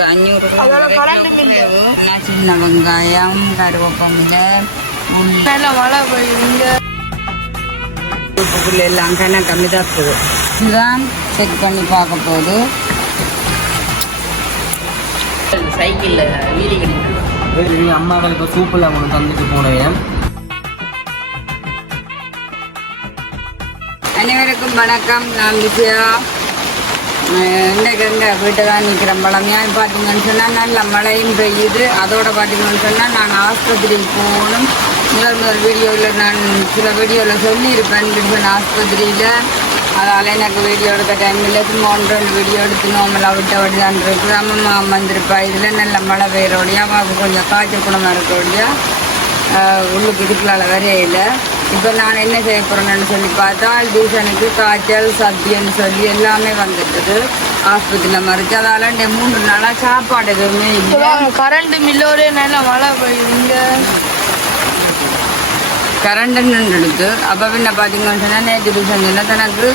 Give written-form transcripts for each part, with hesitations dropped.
கூட 500 சின்ன வெங்காயம் கருவேப்பமில்லை நல்ல மழை போயிருங்க உப்புக்குள்ள எல்லாம் கண்ணா கம்மி தான் இருக்குது இதுதான் செக் பண்ணி பார்க்க போகுது சைக்கிளில் வீதி கிடைக்கும் அம்மாக்கள் இப்போ சூப்பில் அவங்க தந்துட்டு போனேன். அனைவருக்கும் வணக்கம். நான் விஜயா. இன்றைக்கு வீட்டை தான் நிற்கிறேன். பழமையாக பார்த்தீங்கன்னு சொன்னால் நல்ல மழையும் பெய்யுது. அதோட பார்த்தீங்கன்னு சொன்னால் நான் ஆஸ்பத்திரிக்கு போகணும். முதல் வீடியோவில் நான் சில வீடியோவில் சொல்லியிருப்பேன் ஆஸ்பத்திரியில். அதால் எனக்கு வீடியோ எடுக்க டைம் இல்லை. சும்மா 1-2 வீடியோ எடுத்து நோமலாக விட்ட தான் இருக்குது. அம்மா வந்திருப்பா. இதில் நல்ல மழை பெய்யறோடையா அம்மாவுக்கு கொஞ்சம் காய்ச்சல் குணமாக இருக்கோடையா உள்ளுக்கு இதுக்குள்ளால வரையில. இப்போ நான் என்ன செய்ய போகிறேன்னு சொல்லி பார்த்தா டியூஷனுக்கு காய்ச்சல் சத்தியன்னு சொல்லி எல்லாமே வந்துட்டுது. ஆஸ்பத்திரியில் மறைச்சு அதால் 3 நாளாக சாப்பாடு எதுவுமே இல்லை. கரண்ட் மில்லோரே நல்லா மழை பெய்யுங்க. கரண்ட்டு நின்றுடுது. அப்போ பின்ன பார்த்தீங்கன்னு சொன்னால் நேற்று டியூஷன் தனக்கு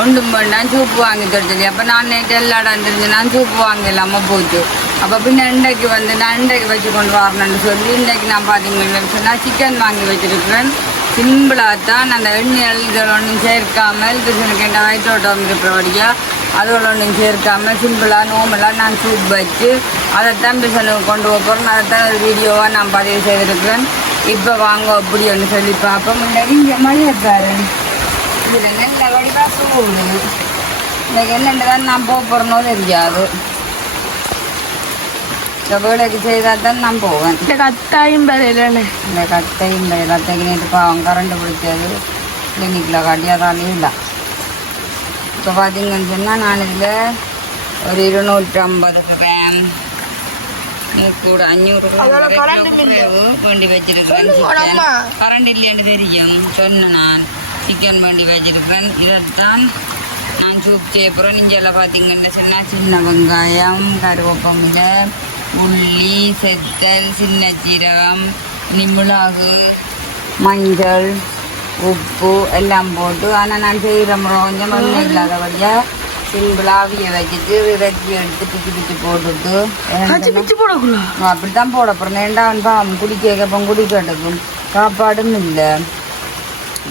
ஒன்றும் பண்ணால் சூப்பு வாங்கி தடுத்தது. அப்போ நான் நேற்று எல்லா இடம் தெரிஞ்சு நான் சூப்பு வாங்க இல்லாமல் போச்சு. அப்போ பின்ன இன்றைக்கு நான் இன்றைக்கு வச்சு கொண்டு வரணுன்னு சொல்லி இன்றைக்கு நான் பார்த்தீங்கன்னு சொன்னால் சிக்கன் வாங்கி வச்சுருக்கிறேன். சிம்பிளாக தான் அந்த எண்ணெய் இதில் ஒன்றும் சேர்க்காமல் டியூஷனுக்கு என்ன வயிற்றோட்டம் இருக்கிறபடியாக அதோட ஒன்றும் சேர்க்காமல் சிம்பிளாக நோமலாக நான் சூப் வச்சு அதைத்தான் டியூஷனுக்கு கொண்டு போகிறேன். அதைத்தான் ஒரு வீடியோவாக நான் பதிவு செய்திருக்கிறேன். இப்போ வாங்க அப்படி ஒன்று சொல்லி பார்ப்போம். முன்னாடி இங்கே மழையக்காரு இதில் நல்ல வடிவாக சூடு. இன்றைக்கு என்னென்ன தான் நான் போகிறனோ தெரியாது. இந்த வேலைக்கு செய்தால் தான் நான் போவேன். இந்த கத்தாயும் பெறையிலன்னு இந்த கத்தையும் கத்தைக்கு நேற்று பாவம் கரண்ட் பிடிச்சது கிளினிக்கில் காட்டியாதாலே இல்லை. இப்போ பார்த்தீங்கன்னு சொன்னால் நான் இதில் ஒரு 250 கிராம் கூட 500 வேண்டி வச்சிருக்கிறேன். கரண்ட் இல்லைன்னு தெரியும் சொன்னேன். நான் சிக்கன் வேண்டி வச்சிருக்கிறேன். இதைத்தான் நான் சூப் செய்ய போகிறேன். இங்கெல்லாம் பார்த்தீங்கன்னு சொன்னால் சின்ன வெங்காயம் கருவேப்பமில்லை உள்ளி செத்தல் சின்ன சீரகம் மிளகு மஞ்சள் உப்பு எல்லாம் போட்டு ஆனால் நான் செய்கிற முறை கொஞ்சம் ஒன்றும் இல்லாதபடியாக சிம்பிளாவிய வச்சுட்டு இறச்சி எடுத்து பிச்சு போட்டுட்டு அப்படித்தான் போட போகிறேன். ஏண்டான்ப்பா குடிக்கப்போ குடிக்கட்டுக்கும் சாப்பாடும் இல்லை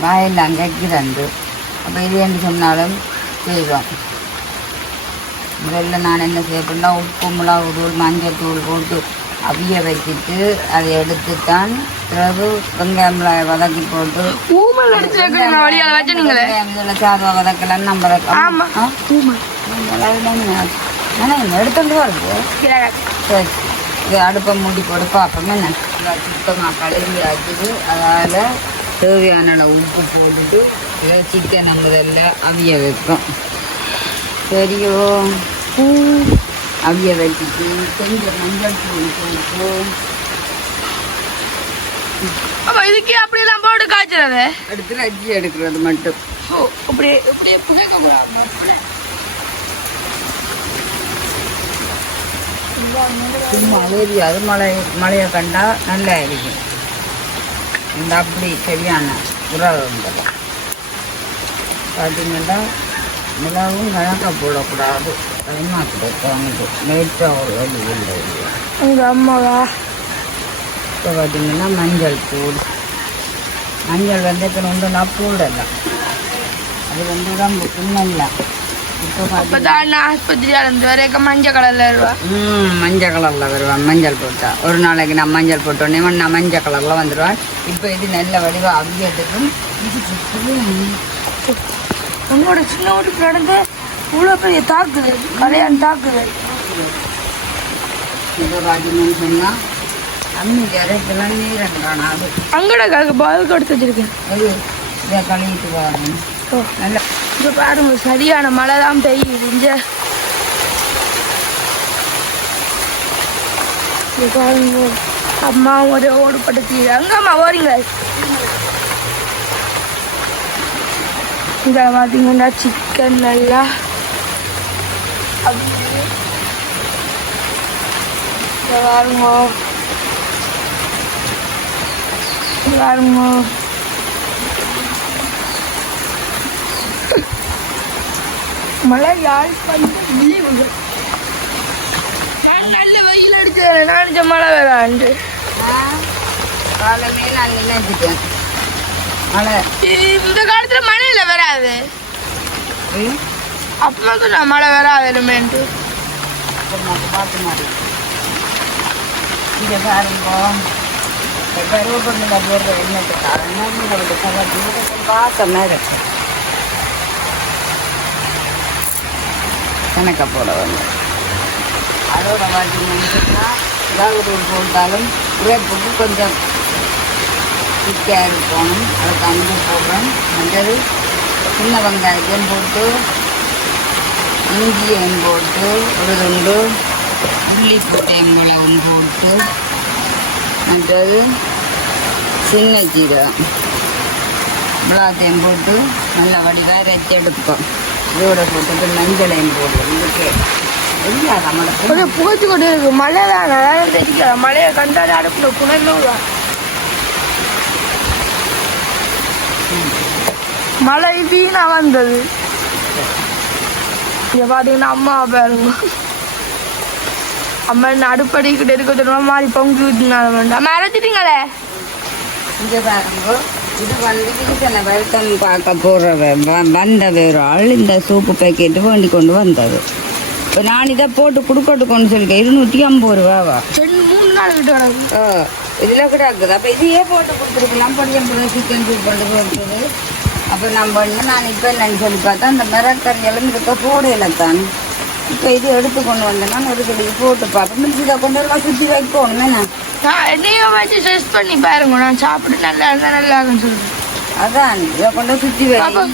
வாயெல்லாம் கேட்குதாண்டு. அப்போ இது என்று சொன்னாலும் செய்வோம். முதல்ல நான் என்ன செய்ய போனா உப்பு மிளகு தூள் மஞ்சள் தூள் போட்டு அவிய வச்சுட்டு அதை எடுத்துத்தான் பிறகு வெங்காயம் மிளகாய் வதக்கி போட்டு சாதம் வதக்கலாம். நம்ம எடுத்துட்டு வருது. சரி இது அடுப்பை மூடி போட்டு பார்ப்போம். என்ன சுத்தமாக கழுவி ஆச்சுது. அதால் தேவையான உப்பு போட்டுட்டு இதை சிக்கனை முதல்ல அவிய வைப்போம். சரியோ அவிய வச்சுட்டு கொஞ்சம் மஞ்சள் தூள் போட்டு இதுக்கு அப்படியெல்லாம் போட்டு காய்ச்சறது எடுத்து அஜி எடுக்கிறது மட்டும். அப்படியே இப்படியே சும்மா ஏரியாது. மழையை கண்டா நல்லா இருக்கும். இந்த அப்படி சரியான உறவு உண்டது. பார்த்தீங்கன்னா மிளகும் கணக்காக போடக்கூடாது. அதெல்லாம் கிடைக்காது. லேட்டாக ஒரு வழி இல்லை. உங்கள் அம்மாவா இப்போ பார்த்தீங்கன்னா மஞ்சள் தூள். மஞ்சள் இப்போ ஒன்றுனா போடலாம். அது தான் புண்ணல்ல. இப்போ ஆஸ்பத்திரியால் இருந்து வரைக்கும் மஞ்சள் கலரில் வருவா. மஞ்சள் கலரில் வருவான் மஞ்சள் போட்டா. ஒரு நாளைக்கு நான் மஞ்சள் போட்டோன்னே நான் மஞ்சள் கலரில் வந்துடுவேன். இப்போ இது நல்ல வடிவம் அவியத்துக்கும் உன்னோட சின்ன வீட்டுக்கு நடந்து இவ்வளோ பெரிய தாக்குது கல்யாணம் தாக்குது. இப்போ பார்த்தீங்கன்னு சொன்னால் அம்மிக்கு அரைப்பெல்லாம் நீரன்றான். அது அங்கடக்காக பால் கொடுத்து வச்சிருக்கேன். அது இதை கழுவிட்டு பாருங்க. நல்லா இப்போ பாருங்க சரியான மழை தான் பெய்யுது. இங்கே பாருங்க அம்மா ஒரே ஓடுபடுத்தி அங்கே அம்மா ஓரிங்க. இங்கே பார்த்தீங்கன்னா சிக்கன் நல்லா பாருங்க பாருங்க மழை யாழ் பண்ணி நினைச்ச மழை வராண்டு. காலமே நான் நினைச்சிட்டேன் மழை. இந்த காலத்துல மழையில வராது. அப்பமா சொன்ன மழை வராதுமேன்ட்டு. பார்த்து மாதிரி இங்கே பாருங்க கருவேப்பிலை போடுற எண்ணத்துக்காக பார்த்த மாதிரி கணக்க போட வந்து அதோட பார்த்தீங்கன்னா ஏதாவது போட்டாலும் உரைப்புக்கு கொஞ்சம் திக்காக இருக்கணும். அதுக்கு அஞ்சு போடுறோம். மற்றது சின்ன வெங்காயத்தையும் போட்டு இஞ்சியையும் போட்டு ஒரு ரெண்டு உள்ளி போட்டையும் மிளகும் போட்டு மற்றது சின்ன ஜீரகம் மிளகாத்தையும் போட்டு நல்லா வடிவாக அரைச்சி எடுப்போம். இதோட போட்டுட்டு மஞ்சளையும் போடுவோம். இதுக்கு எல்லாம் நம்மளுக்கு கொஞ்சம் புகைச்சு கொண்டு இருக்கு. மழை தான் நல்லா தெரிவிக்கல. மழையை கண்டாடி அடுப்புல புனலும் மழை வீணா வந்தது. இங்க பாத்தீங்கன்னா அம்மா பாருங்க, அம்மா என்ன அடுப்படிக்கிட்ட இருக்க சொல்லுவா மாதிரி பொங்கி ஊற்றினாலும் வேண்டாம். அம்மா அரைச்சிட்டீங்களே. இங்கே பாருங்க, இது வந்து வீட்டில் வெல்கம் பார்க்க போகிற வந்த வேறு ஆள் இந்த சூப்பு பேக்கெட்டு வேண்டி கொண்டு வந்தது. இப்போ நான் இதை போட்டு கொடுக்கட்டுக்கொண்டு சொல்லிட்டேன். 250 ரூபாவா? 3 நாள் கிட்ட கிடக்கு. இதில் கூட இருக்குது. அப்போ இதையே போட்டு கொடுத்துருக்கலாம். பொடியம் போட சிக்கன் சூப் பண்ணி கொடுத்தது. அப்போ நம்ம பண்ணு நான் இப்போ என்னன்னு சொல்லி பார்த்தா அந்த மிரக்கறியெல்லாம் இதுக்கு போடையில தான். இப்போ இது எடுத்து கொண்டு வந்தேன்னா ஒரு கிளி போட்டு பார்ப்போம். இதை கொண்டு வரலாம் சுற்றி வைக்கணும். என்ன என்னையும் வச்சு டெஸ்ட் பண்ணி பாருங்க. நான் சாப்பிட்டு நல்லா இருந்தால் நல்லா இருக்குன்னு சொல்லுவேன். அதான் இதை கொண்டு சுற்றி வைப்போம்.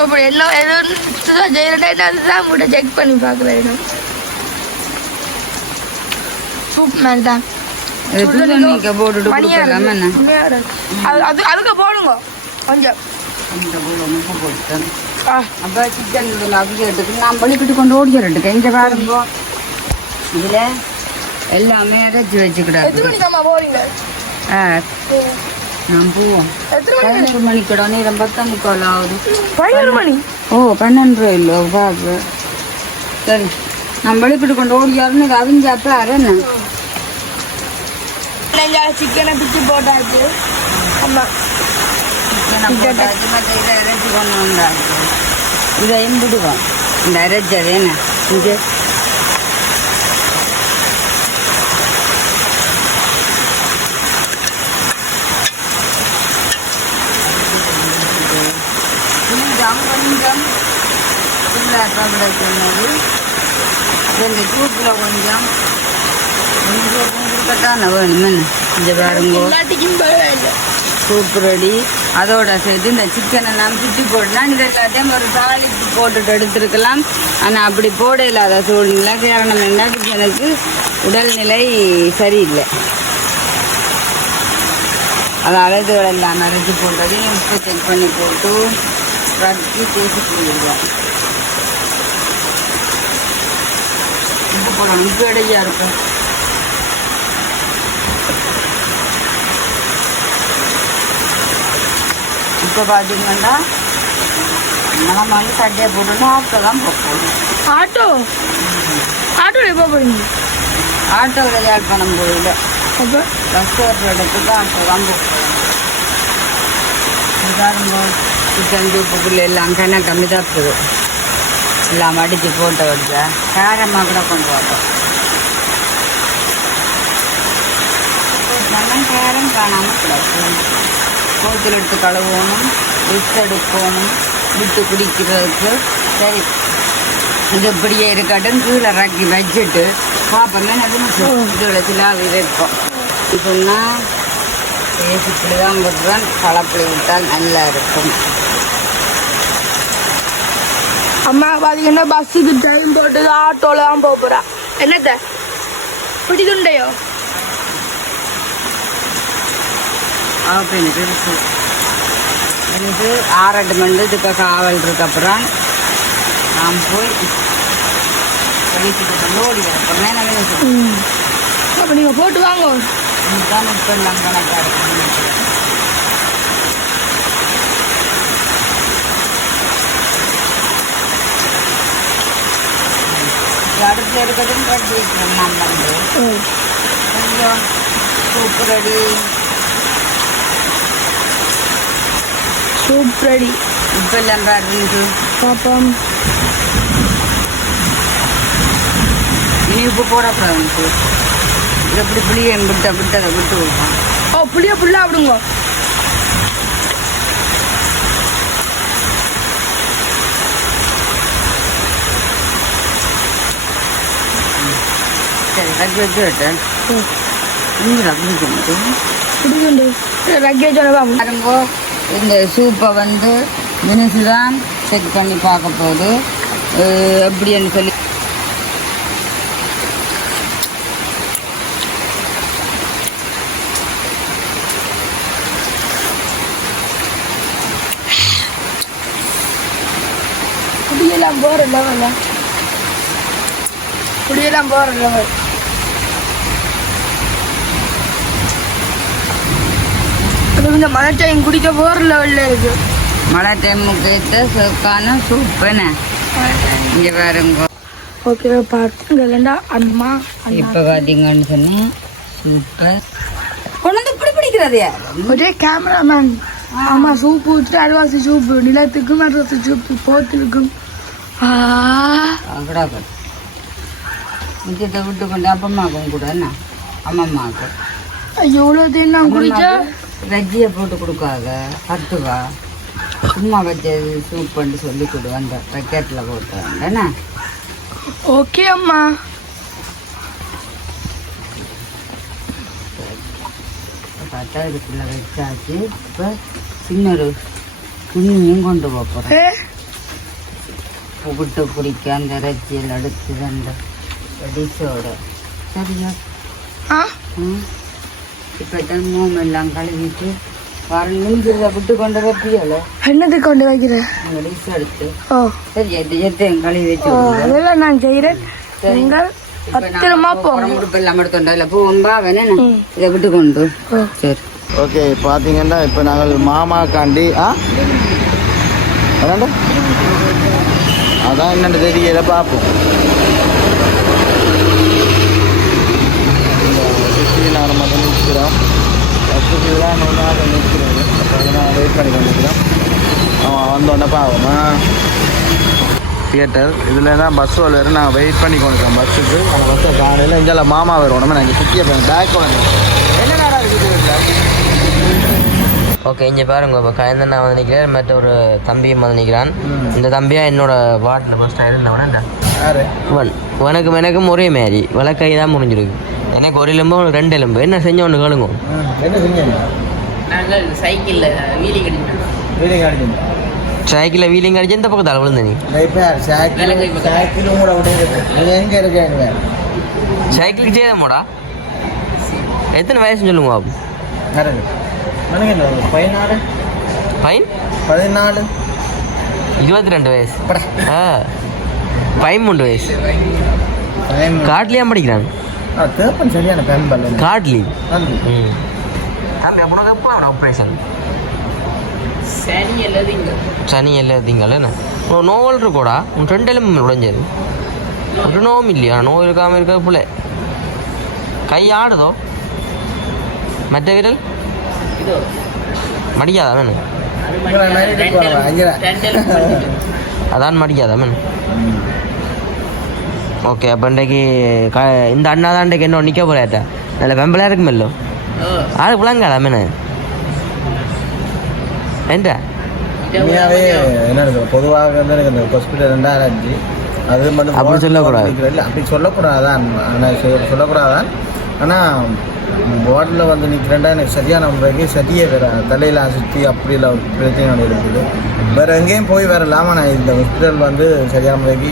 அப்படி என்ன எதுவும் செய்யறேன் அதுதான் கூட செக் பண்ணி பார்க்குறேன். சூப் மாதிரி தான் போட்டுட்டு அதுக்கு போடுங்க கொஞ்சம் உப்பு போட்டுட்டேன். அப்போ சிக்கன் அவிக்கிறதுக்கு நான் பள்ளிக்கிட்டு கொண்டு ஓடிச்சிடட்டுக்கு இங்கே பாருங்க. இதில் எல்லாமே அரைச்சி வச்சுக்கிடாது. நான் போவோம் 11 மணிக்கூட நேரம் 10:45 ஆகுது. 11 மணி? ஓ 12 இல்லை பாக்கு. சரி நான் பள்ளிக்கிட்டு கொண்டு ஓடியாருன்னு இது அவிஞ்சாப்ப அரேன்னு சிக்கனை பிச்சு போட்டாச்சு. போட்டாச்சு. மற்ற இதை அரைச்சி கொண்டு வந்தாச்சு. இதையும் விடுவோம். இந்த அரைச்சது என்ன இங்கே கொஞ்சம் கிடைக்கும்போது இந்த சூப்பில் கொஞ்சம் கொடுக்கத்தானே வேணும். என்ன இந்த பாருங்கோ சூப் ரெடி. அதோட சேர்த்து இந்த சிக்கனை நாம் சுற்றி போட்டுனா இது எல்லாத்தையும் ஒரு தாளிப்பு போட்டுட்டு எடுத்துருக்கலாம். ஆனால் அப்படி போட இல்லாத சூழ்நிலை. காரணம் என்ன, எனக்கு உடல்நிலை சரியில்லை. அதனால் இதுகளெல்லாம் அரைச்சி போட்டது உப்பு செக் பண்ணி போட்டு வறுத்து தூசி போடுவோம். உப்பு போடணும். உப்பு இடையாக இருக்கும். இப்போ பார்த்தீங்கன்னா நம்ம வந்து சட்டையை போட்டு ஆட்டோ தான் போகணும். ஆட்டோ எப்போ போறீங்க? ஆட்டோவில் யாழ்ப்பாணம் போயில அப்போ பஸ் ஓட்டுற இடத்துக்கு ஆட்டோ தான் போகணும். சிக்கன் சூப்புக்குள்ள எல்லாம் கம்மி தான் இருக்குது. எல்லாம் அடித்து போட்ட வச்சா காரமாக கூட கொண்டு வரோம். நல்லா காரம் காணாமல் கிடக்கும். கோத்தில் எடுத்து கழுவணும், ரிஸ்க் எடுக்கணும், விட்டு குடிக்கிறதுக்கு. சரி இது இப்படியே இருக்கட்டும். கீழே இறக்கி வச்சுட்டு பாப்பெல்லாம் இதோட சிலாவி வைப்போம். இப்போன்னா பேசிப்பிடி தான் போட்டுதான் கலப்பிடி விட்டால் நல்லா இருக்கும். அம்மா பார்த்தீங்கன்னா பஸ்ஸுக்கு டைம் போட்டு ஆட்டோவில் தான் போக போகிறா. என்னத்த பிடிதுண்டையோ எனக்கு இருக்கு. எனக்கு 6-8 மணி இதுக்கு காவல் இருக்கப்பறம் நான் போய் ஓடி கிடப்பேன். அப்போ நீங்கள் போட்டு வாங்க. இதுதான் இப்போ எல்லாம் கணக்காக இருக்கு. அடுப்பில் இருக்கிறதும் கட்டி வைக்கிறோம் நான் வந்து கொஞ்சம் சூப்பு ரெடி. Soup ready. இப்போ எல்லாம் பாருங்க பாப்போம். இனி உப்பு போடக்கூடாது. எப்படி புளியை விட்டு அதை விட்டு விடுவோம். ஓ புளிய புல்லா விடுங்க. சரி கட்டி வச்சு விட்டேன். பிடிக்குண்டு பாருங்கோ, இந்த சூப்பை வந்து மினிசு தான் செக் பண்ணி பார்க்க போகுது எப்படின்னு சொல்லி. குடியெல்லாம் போகிற லெவல். குடியெல்லாம் போகிற லெவல். இந்த மழை டைம் குடிக்க போகிற லெவலில் இருக்கு. மழை டைமுக்கு ஏற்ற சோக்கான சூப்புன்னு இங்கே பாருங்க. ஓகே பாருங்கள்டா அம்மா. இப்போ பார்த்தீங்கன்னு சொன்னால் சூப்பர் கொண்டு வந்து இப்படி பிடிக்கிறதே ஒரே கேமராமேன். ஆமாம் சூப்பு ஊற்றிட்டு அல்வாசி சூப்பு நிலத்துக்கும் அல்வாசி சூப்பு போத்திருக்கும். கிடாக்கள் முக்கியத்தை விட்டு கொண்டு அப்பம்மாக்கும் கூட என்ன அம்மம்மாவுக்கு எவ்வளோ தேன் குடிச்சா வெஜ்ஜியை போட்டு கொடுக்காத 10 ரூபா சும்மா வச்சது சூப்புன்னு சொல்லி கொடு அந்த பேக்கெட்டில் போட்டு என்ன. ஓகே அம்மா. பார்த்தா இதுக்குள்ள வச்சாச்சு. இப்போ சின்னொரு துணியும் கொண்டு போகிறேன் விட்டு குடிக்க அந்த இறைச்சியில் எடுத்து அந்த டிஷோட. சரியா? இப்போ தான் எல்லாம் கழுவிட்டு நிமிஷத்தை விட்டு கொண்டு வைப்பியல. என்னது கொண்டு வைக்கிறேன் டிஷ் எடுத்து. ஓ சரி எத்தையும் கழுவி வச்சு அதெல்லாம் நான் செய்கிறேன். நீங்கள் பத்திரமா போங்க. எல்லாம் எடுத்துட்டா இல்லை பூவம்பா வேணும் இதை விட்டு கொண்டு. சரி ஓகே பார்த்தீங்கன்னா இப்போ நாங்கள் மாமாக்காண்டி அதாண்டா அதான் என்னென்ன தெரியல பார்ப்போம். நாங்கள் மட்டும் நிற்கிறோம். பஸ்ஸுக்குலாம் நாங்கள் நிற்கிறோம். அதனால் வெயிட் பண்ணி கொண்டிருக்கிறோம். அவன் வந்தோடனே பாவமா தியேட்டர் இதில் தான் பஸ் வரும். நான் வெயிட் பண்ணி கொண்டிருக்கேன் பஸ்ஸுக்கு. அந்த பஸ்ஸை காலையில் இங்கே மாமா வருவோம். நம்ம நாங்கள் சுற்றிய போய் பேக் வந்து என்ன நேரம் இருக்குது. ஓகே இங்கே பாருங்க இப்போ கயந்தண்ணா வந்து நிற்கிறேன். மற்ற ஒரு தம்பியும் வந்து நிற்கிறான். இந்த தம்பியாக என்னோட வார்டில் ஃபஸ்ட்டாக இருந்தவனா உனக்கும் ஒரே மாரி வழக்கை தான் முடிஞ்சிருக்கு. எனக்கு ஒரு எலும்பு உனக்கு 2 எலும்பு. என்ன செஞ்ச ஒன்று கேளுங்க. என்ன செஞ்சீங்க? நாங்கள் சைக்கிளில் வீலிங் அடிச்சோம். சைக்கிளில் வீலிங் அடிச்சு இந்த பக்கத்தால் விழுந்த நீ சைக்கிளுக்கு செய்யாமோடா. எத்தனை வயசுன்னு சொல்லுங்க பாபு. பையன் 14 22 வயசு. 13 வயசு. காட்லியா படிக்கிறான். சரியான காட்லி. தம்பி உனக்கு எப்போ ஆப்ரேஷன்? சனி எல்லாத்தீங்கள உன் நோவல் இருக்கோடா. உன் 2 எலும்பு உடைஞ்சது. ஒரு நோவும் இல்லையா? நோய் இருக்காமல் இருக்க பிள்ளை கை ஆடுதோ. மற்ற விரல் மடிக்காதா வேணும். அதான் மடிக்காதா வேணும். ஓகே அப்போ இன்றைக்கு இந்த அண்ணா தான் இன்றைக்கு என்ன நிற்க போறாட்டா. நல்ல வெம்பலாக இருக்குமில்லோ. அது புழங்காதா மேனு ஏன்டா உண்மையாகவே என்ன பொதுவாக வந்து எனக்கு இந்த ஹாஸ்பிட்டல் 2005 அது மட்டும் அப்படி சொல்லக்கூடாது. இல்லை அப்படி சொல்லக்கூடாதான். ஆனால் சொல்லக்கூடாதான். ஆனால் வார்டில் வந்து நிற்கிறேன்டா எனக்கு சரியான முறைக்கு சரியே வேறு தலையில் சுற்றி அப்படிலாம் ஒரு பிரச்சனை இருக்குது. வேறு எங்கேயும் போய் வரலாம். ஆனால் இந்த ஹாஸ்பிட்டல் வந்து சரியான முறைக்கு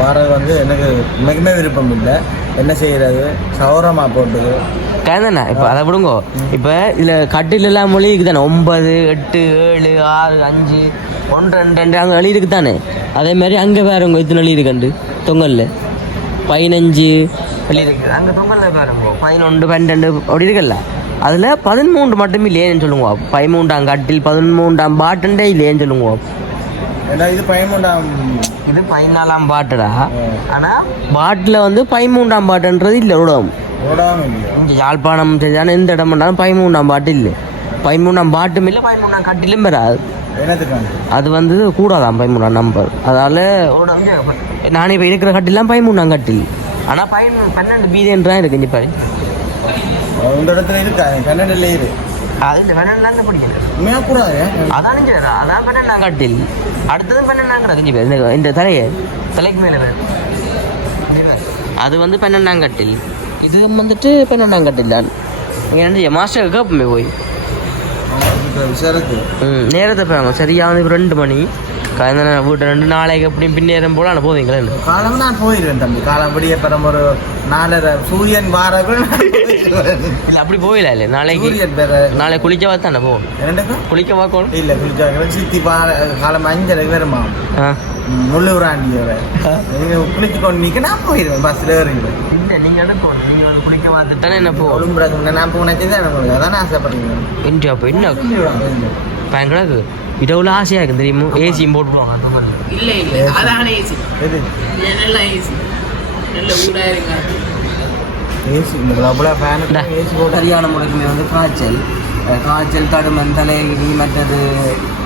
மாறது வந்து எனக்கு மிகமே விருப்பம் இல்லை. என்ன செய்கிறது சௌரமாக போட்டுது கயந்தண்ணா. இப்போ அதை விடுங்கோ. இப்போ இதில் கட்டில் எல்லாம் மொழி இருக்குதானே. 9, 8, 7, 6, 5, 1, 2, 2 அங்கே எழுதி இருக்கு தானே. அதே மாதிரி அங்கே பாருங்க இத்தனை எழுதி இருக்கண்டு தொங்கலில் 15 எழுதி இருக்குது. அங்கே தொங்கலில் பாருங்க 11, 12 அப்படி இருக்குல்ல. அதில் 13 மட்டும் இல்லையேன்னு சொல்லுங்க. 13ஆம் கட்டில் 13ஆம் பாட்டண்டே இல்லையேன்னு சொல்லுங்க. ஏன்னா இது 13ஆம் இது 14ஆம் பாட்டுடா. ஆனால் பாட்டில் வந்து 13ஆம் பாட்டுன்றது இல்லை விடும். இங்கே யாழ்ப்பாணம் சரியான எந்த இடம் பண்ணாலும் 13ஆம் பாட்டு இல்லை. 13ஆம் பாட்டும் இல்லை, 13ஆம் கட்டிலும் பெறாது. அது வந்து கூடாதான் 13ஆம் நம்பர். அதால் நானே இப்போ இருக்கிற கட்டிலாம் 13ஆம் கட்டில். ஆனால் 12 பீதேன்றான் இருக்கு. இங்கே பாரு இந்த இடத்துல இருக்கா 12 இரு. அது இந்த 12 படிக்கல. அதான் அதான் 12ஆம் கட்டில். அடுத்தது 12ஆம் கிடக்கு. பேர் இந்த தலைக்கு மேலே அது வந்து 12ஆம் கட்டில். இது வந்துட்டு 12ஆம் கட்டில் தான். இங்கே மாஸ்டர் கேட்போமே போய் நேரத்தை போவாங்க சரியா வந்து 2 மணி கலந்த வீட்டு 2 நாளைக்கு எப்படியும் பின்னேறம் போல நான் போவீங்களா? காலம் நான் போயிடுவேன் தம்பி. காலம்படியே பெறம் ஒரு 4:30 சூரியன் வாரக்குள் இல்லை அப்படி போயிடல. இல்லை நாளை குளிக்க பார்த்தானே போவோம். குளிக்க பார்க்கணும். இல்லை குளிக்க சித்தி காலம் 5:30 வருமா முள்ளுராண்டியோட குளிச்சு கொண்டு நிற்க நான் போயிடுவேன். பஸ்ஸில் ஏறிடுவேன். இல்லை நீங்கள் எடுக்கணும். நீங்கள் குளிக்க பார்த்து தானே என்ன போவோம். ஒழும்புறாங்க நான் போனச்சு தான் எனக்கு அதானே ஆசைப்படுறீங்க. இன்று அப்போ என்ன பயங்கடாக்கு இடவுல ஆசையாக இருக்குது தெரியுமோ. ஏசியும் போட்டுருவாங்க அந்த மாதிரி. இல்லை இல்லை அதான ஏசி. நல்லா ஏசி நல்ல ஊடாக இருங்க. ஏசி இந்த அவ்வளோ ஃபேன் ஏசி போட்டு சரியான முறைக்குமே வந்து காய்ச்சல் தடுமன் தலைகிரி மற்றது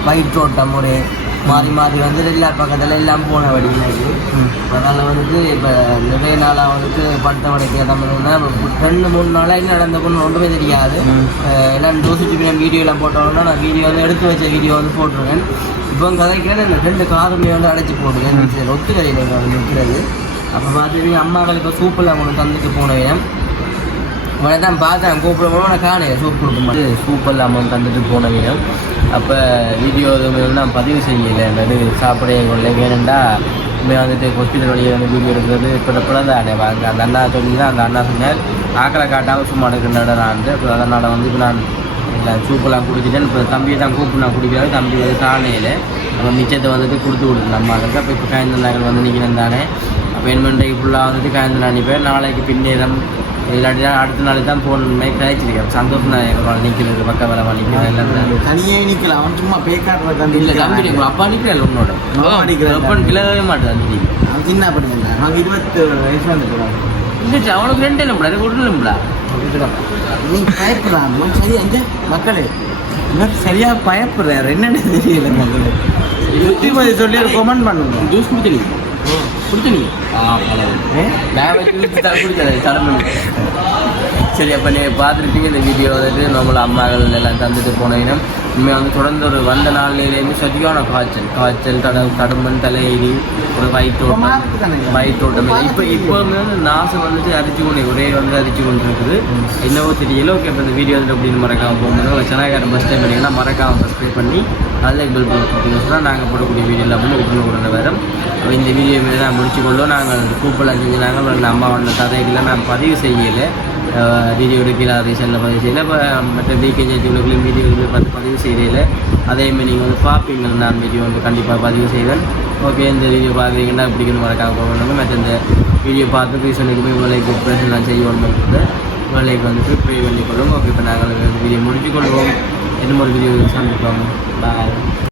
வயிற்றோட்டம் ஒரு மாறி மாறி வந்து எல்லா பக்கத்தில் எல்லாம் போன வடிவினாக்கு. அதனால் வந்துட்டு இப்போ நிறைய நாளாக வந்துட்டு பட்ட வடைக்கு தமிழ்னா 2-3 நாளாக என்ன நடந்த பொண்ணு ஒன்றுமே தெரியாது. எல்லாம் டோசிட்டு வீடியோலாம் போட்டோம்னா நான் வீடியோ வந்து எடுத்து வச்ச வீடியோ வந்து போட்டுருவேன். இப்போ கதைக்கிறேன் இந்த 2 காருமே வந்து அடைச்சி போட்டுருவேன். ஒத்துக்கரையில் நிற்கிறது. அப்போ பார்த்துட்டு அம்மாக்கள் இப்போ சூப்பெல்லாம் கொண்டு தந்துட்டு போனேன். உடனே தான் பார்த்தேன் கூப்பிட போனால் காணைய சூப் கொடுக்க மாட்டேன். சூப்பெல்லாம் அமௌண்ட் தந்துட்டு போனேன். அப்போ வீடியோ நான் பதிவு செய்யலை. நடு சாப்பிட கொள்ள வேணுண்டா இனிமேல் வந்துட்டு ஹாஸ்பிட்டல் வழியை வந்து வீடியோ எடுக்கிறது இப்போ தான் வாங்க அந்த அண்ணா சொல்லி தான் அந்த அண்ணா சொன்னார் ஆக்களை காட்டாமல் சும்மா எடுக்கிறேன். இப்போ அதனால் வந்து இப்போ நான் இல்லை சூப்பெல்லாம் குடிச்சிட்டேன். இப்போ தம்பியை தான் கூப்பிட்டு நான் குடிக்கிறாரு. தம்பி வந்து காணையில் நம்ம மிச்சத்தை வந்துட்டு கொடுத்து கொடுத்து நம்ம அதுக்கு அப்போ இப்போ காய்ந்த நாங்கள் வந்து நிற்கிறேன் தானே. அப்போ என்மெண்டைக்கு ஃபுல்லாக வந்துட்டு காய்ந்த நான் நிற்பேன். நாளைக்கு பின்னேரம் இல்லாட்டி தான் அடுத்த நாளைக்கு தான் போகணுமே கழிச்சிருக்கேன். சந்தோஷம் தான் எங்கள் நிற்கிறது பக்கம் வேலை நிற்கிறேன். எல்லாம் தனியே நிற்கலாம். அவன் சும்மா பேக்காட்டுற தம்பி இல்லை தம்பி அப்பா நிற்கிறேன் உன்னோட அப்பா கிளவே மாட்டேன். தம்பி அவன் சின்ன படிக்கிறேன். அவன் 27 வயசு வந்து போகிறான். இல்லை அவனுக்கு 2 இல்லைம்டா எனக்கு 1 இல்லைம்டா. நீ பயப்படுறான் சரியா இந்த மக்களே இவர் சரியாக பயப்படுறாரு என்னென்ன தெரியல. மக்களே 20 சொல்லி ஒரு கமெண்ட் பண்ணுங்க. ஜூஸ் குடிச்சீங்க குடிச்சீங்க சரி. அப்போ நீங்கள் பார்த்துருப்பீங்க இந்த வீடியோ வந்துட்டு நம்மள அம்மாக்கள் எல்லாம் தந்துட்டு போனீங்கன்னா உண்மையாக வந்து தொடர்ந்து ஒரு வந்த நாள்லேருந்து சரியான காய்ச்சல் தடுமன் தலையீடி ஒரு வயிற்றோட்டம் இப்போவுமே வந்து நாசம் வந்துட்டு அரிச்சு கொண்டு ஒரே வந்து அரிச்சு கொண்டு இருக்குது. என்னவோ தெரியல. ஓகே இப்போ இந்த வீடியோ வந்து அப்படின்னு மறக்காமல் போகும்போது சென்னைக்காரன் ஃபஸ்ட் டைம் பண்ணிங்கன்னா மறக்காமல் சப்ஸ்கிரைப் பண்ணி அதில் பில் பண்ணி நாங்கள் போடக்கூடிய வீடியோவில் அப்படின்னு உடனே வரும். இந்த வீடியோ மீது நான் முடிச்சுக்கொள்ளும். நாங்கள் சூப்பராக செஞ்சு நாங்கள் அம்மாவோட கதைகள்லாம் நான் பதிவு செய்யலை. வீடியோ எடுக்கிற ரீசனில் பதிவு செய்யலை. இப்போ மற்ற வீக்கெண்ட் வீடியோ பதிவு செய்யலை. அதேமாதிரி நீங்கள் வந்து பார்ப்பீங்க. நான் வீடியோ வந்து கண்டிப்பாக பதிவு செய்வேன். ஓகே இந்த வீடியோ பார்க்குறீங்கன்னா பிடிக்கணும் மறக்காம போகணும். மற்ற இந்த வீடியோ பார்த்து ரீசனுக்குமே வேலைக்கு ப்ரெசன் நான் செய்யணும். வேலைக்கு வந்துட்டு ப்ரே பண்ணிக்கொள்ளும். ஓகே இப்போ நாங்கள் வீடியோ முடிச்சுக்கொள்வோம். இன்னும் ஒரு வீடியோ சந்திப்போம். பாய்.